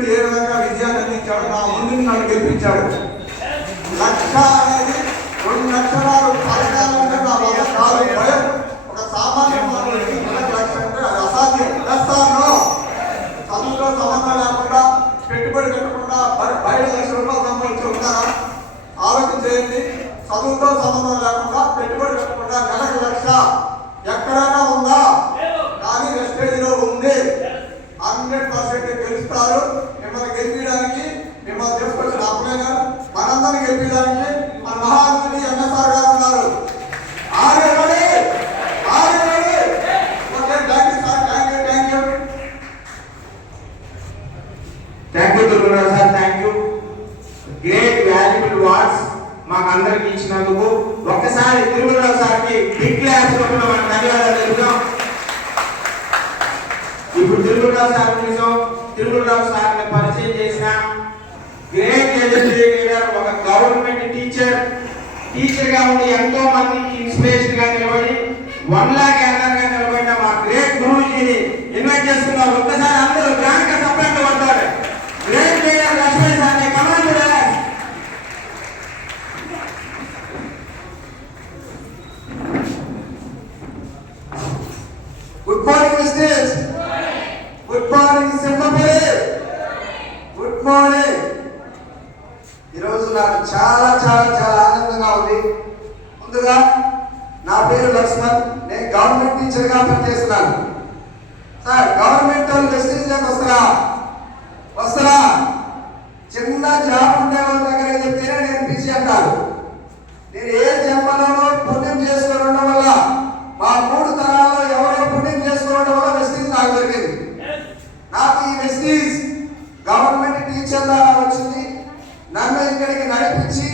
కృష్ణుడు ఏ విధంగా విజయాన్ని అందించాడు, నా ముందు నన్ను గెలిపించాడు. లక్ష అనేది 2 అక్షరాలు పలకాలంటే నా వల్ల కాదు, భయం. ఒక సామాన్య మానవుడికి 2 లక్షలు అంటే అది అసాధ్యం. చేస్తాను చదువుతో సంబంధం లేకుండా, పెట్టుబడి పెట్టకుండా బయట ₹1,00,000 సంపాదించి ఉంటారా? ఆలోచన చేయండి. చదువుతో సంబంధం లేకుండా, పెట్టుబడి పెట్టకుండా నెలకు 1,00,000 ఎక్కడైనా ఉందా? కానీ వెస్టేజ్లో ఉంది. 100% గెలుస్తారు. మిమ్మల్ని గెలిపించడానికి, మిమ్మల్ని తీసుకొచ్చిన అప్పుడే గారు మనందరినీ గెలిపించడానికి మన మహాత్ముడి ఎంఎస్ఆర్ గారు ఉన్నారు. Thank you Durgarao sir, thank you. Great valuable words మాకు అందరికి ఇచ్చినందుకు ఒక్కసారి తిరుమలరావు సార్కి బిగ్ క్లాస్ లో మనం ధన్యవాదాలు తెలుపుదాం. ఇప్పుడు తిరుమలరావు సార్ నిజం, తిరుమలరావు సార్ని పరిచయం చేసిన గ్రేట్ లెజెండరీ లీడర్, ఒక గవర్నమెంట్ టీచర్ గా ఉండి ఎంతో మందికి ఇన్స్పిరేషన్ గా నిలబడి 1 lakh ఎర్నర్ గా నిలబడిన మా గ్రేట్ గురూజీని ఇన్వైట్ చేస్తున్నారు. ఒక్కసారి అందరూ గ్రాండ్ గా సపోర్ట్ పడతారు. గ్రేట్ లీడర్ లక్ష్మణ్ సార్ని కమాండ్ చేయాలి. Good morning misters, good morning Simhapuri, good morning. ఈరోజు నాకు చాలా చాలా చాలా ఆనందంగా ఉంది. ముందుగా నా పేరు లక్ష్మణ్, నేను గవర్నమెంట్ టీచర్గా పనిచేస్తున్నాను. సార్, గవర్నమెంట్ వాళ్ళు వెస్టేజ్లోకి వస్తారా? చిన్న జాబ్ ఉండే వాళ్ళ దగ్గర చెప్తేనే నేను పిచ్చి అంటారు. నేను ఏ జన్మలోనో పుణ్యం చేసుకుని ఉండడం వల్ల, మా 3 తరాల్లో ఎవరో పుణ్యం చేసుకోవడం వల్ల వెస్టేజ్ నాకు దొరికింది. నాకు ఈ వెస్టేజ్ గవర్నమెంట్ టీచర్ ద్వారా వచ్చింది. నన్ను ఇక్కడికి నడిపించి